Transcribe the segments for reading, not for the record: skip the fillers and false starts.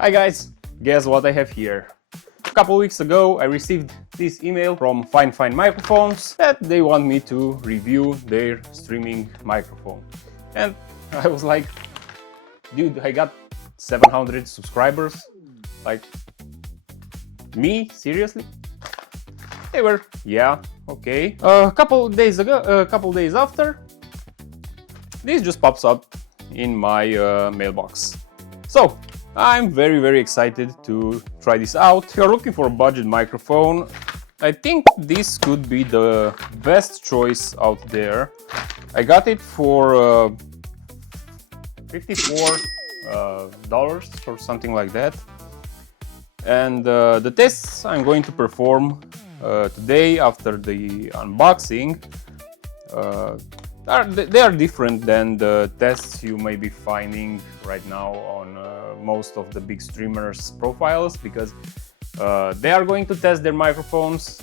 Hi guys, guess what I have here? A couple weeks ago I received this email from FIFINE Microphones that they want me to review their streaming microphone. And I was like, dude, I got 700 subscribers. Like, me? Seriously? They were, yeah, okay. A couple days after, this just pops up in my mailbox. So I'm very excited to try this out. If you're looking for a budget microphone, I think this could be the best choice out there. I got it for $54 or something like that. And the tests I'm going to perform today after the unboxing they are different than the tests you may be finding right now on most of the big streamers' profiles, because they are going to test their microphones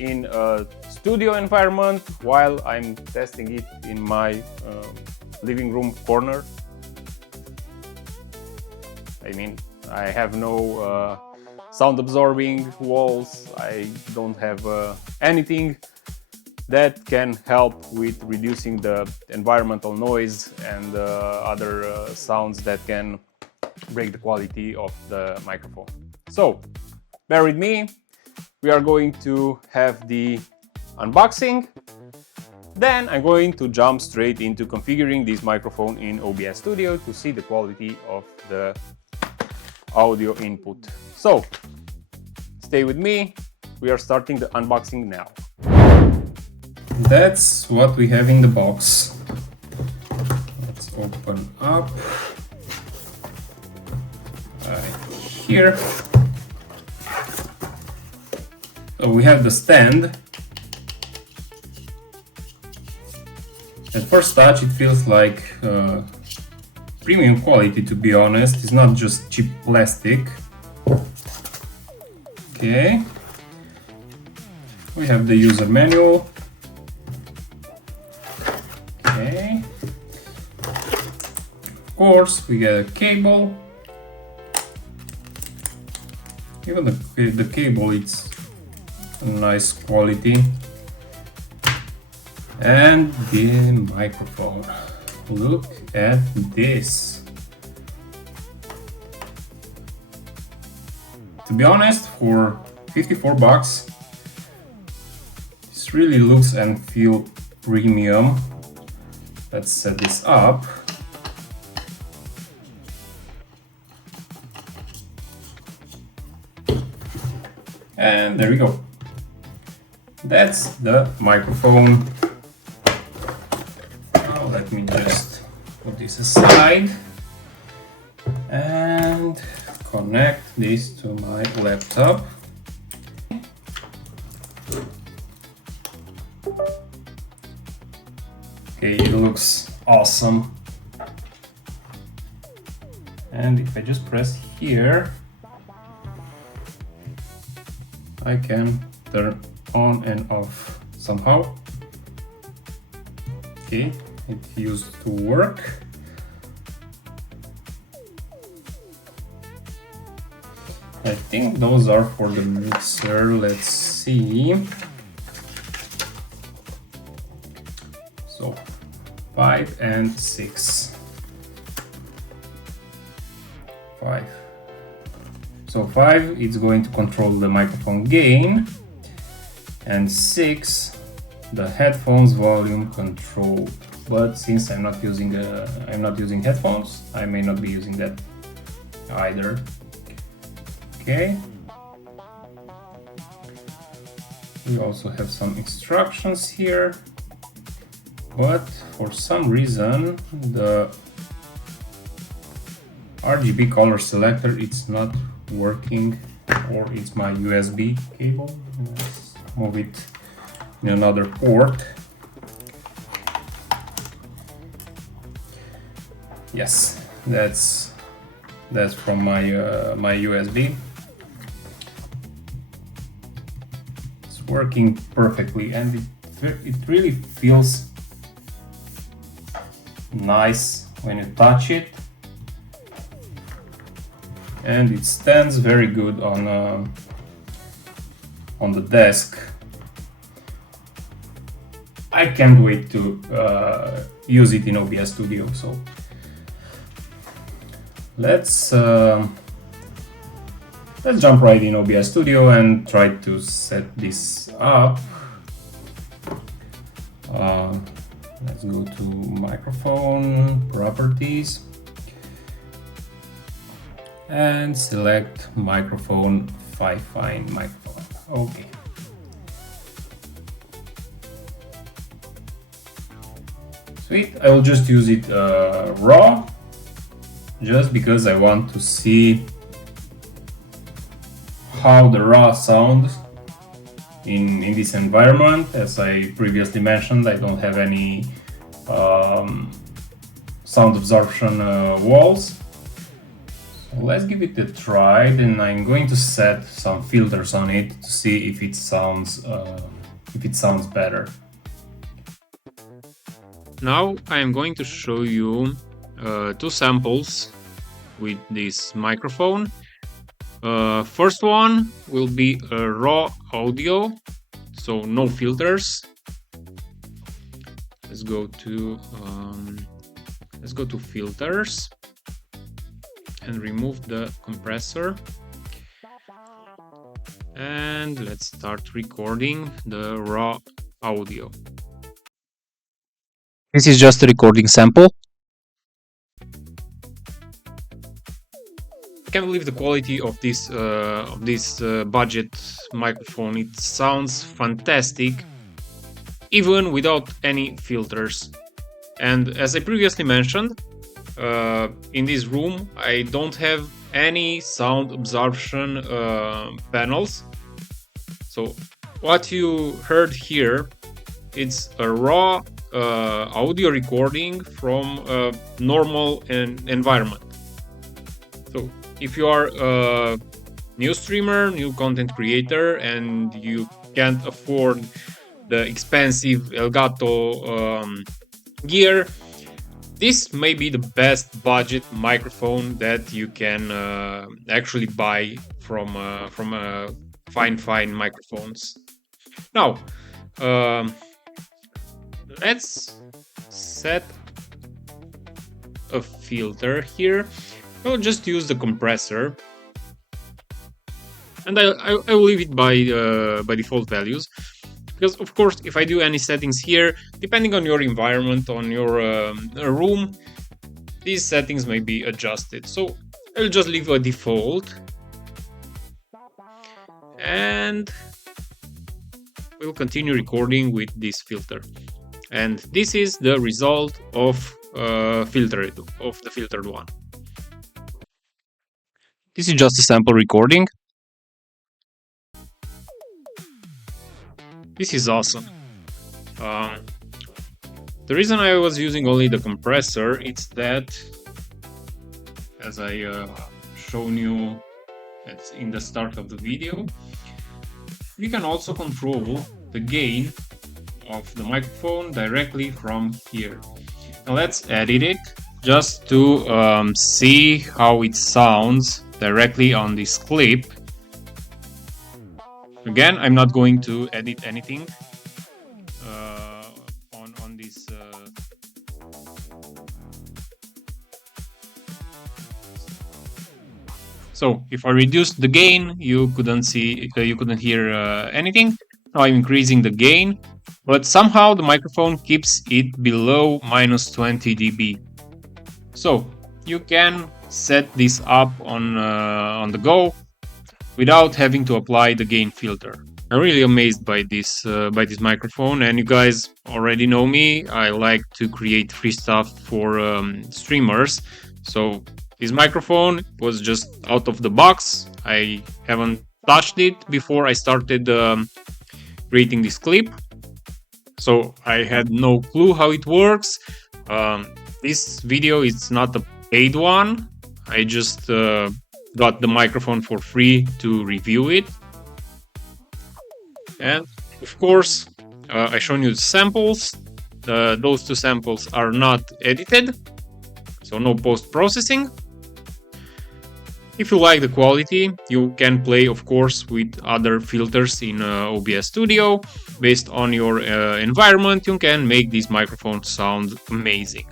in a studio environment while I'm testing it in my living room corner. I mean, I have no sound absorbing walls, I don't have anything that can help with reducing the environmental noise and other sounds that can break the quality of the microphone. So bear with me, we are going to have the unboxing, then I'm going to jump straight into configuring this microphone in OBS Studio to see the quality of the audio input. So stay with me, we are starting the unboxing now. That's what we have in the box. Let's open up right here. So we have the stand. At first touch it feels like premium quality, to be honest. It's not just cheap plastic. Okay. We have the user manual. Okay. Of course, we get a cable. Even the cable, it's a nice quality. And the microphone. Look at this. To be honest, for $54, this really looks and feels premium. Let's set this up. And there we go. That's the microphone. Now let me just put this aside and connect this to my laptop. Okay, it looks awesome. And if I just press here, I can turn on and off somehow. Okay, it used to work. I think those are for the mixer. Let's see. So 5 and 6. 5. So 5 is going to control the microphone gain, and 6 the headphones volume control. But since I'm not using headphones, I may not be using that either. Okay. We also have some instructions here, but for some reason the RGB color selector it's not working, or it's my USB cable. Let's move it in another port. Yes, that's from my my USB. It's working perfectly, and it really feels nice when you touch it. and it stands very good on the desk. I can't wait to use it in OBS Studio. So let's jump right in OBS Studio and try to set this up. Let's go to microphone properties and select microphone, FIFINE microphone. Okay. Sweet. I will just use it raw, just because I want to see how the raw sounds in this environment. As I previously mentioned, I don't have any sound absorption walls. So let's give it a try. Then I'm going to set some filters on it to see if it sounds better. Now I am going to show you two samples with this microphone. First one will be a raw audio, so no filters. Let's go to filters and remove the compressor, and let's start recording the raw audio. This is just a recording sample. I can't believe the quality of this budget microphone. It sounds fantastic, even without any filters. And as I previously mentioned, in this room I don't have any sound absorption panels. So what you heard here, it's a raw audio recording from a normal environment. So if you are a new streamer, new content creator, and you can't afford the expensive Elgato gear, this may be the best budget microphone that you can actually buy from FIFINE microphones. Now, let's set a filter here. I'll just use the compressor, and I will leave it by default values, because of course if I do any settings here, depending on your environment, on your room, these settings may be adjusted. So I'll just leave a default, and we'll continue recording with this filter. And this is the result of the filtered one. This is just a sample recording. This is awesome. The reason I was using only the compressor is that, as I shown you in the start of the video, we can also control the gain of the microphone directly from here. Now let's edit it just to see how it sounds directly on this clip. Again, I'm not going to edit anything on this. So if I reduce the gain, you couldn't hear anything. Now I'm increasing the gain, but somehow the microphone keeps it below -20 dB. So you can set this up on the go without having to apply the gain filter. I'm really amazed by this microphone, and you guys already know me. I like to create free stuff for streamers. So this microphone was just out of the box. I haven't touched it before I started creating this clip, so I had no clue how it works. This video is not a paid one. I just got the microphone for free to review it. And of course, I shown you the samples. Those two samples are not edited, so no post-processing. If you like the quality, you can play, of course, with other filters in OBS Studio. Based on your environment, you can make this microphone sound amazing.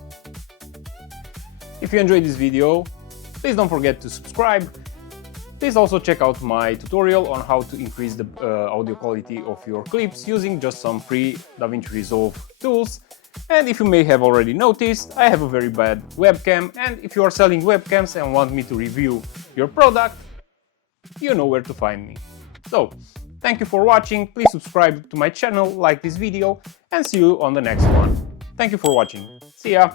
If you enjoyed this video, please don't forget to subscribe. Please also check out my tutorial on how to increase the audio quality of your clips using just some free DaVinci Resolve tools. And if you may have already noticed, I have a very bad webcam, and if you are selling webcams and want me to review your product, you know where to find me. So, thank you for watching, please subscribe to my channel, like this video, and see you on the next one. Thank you for watching. See ya!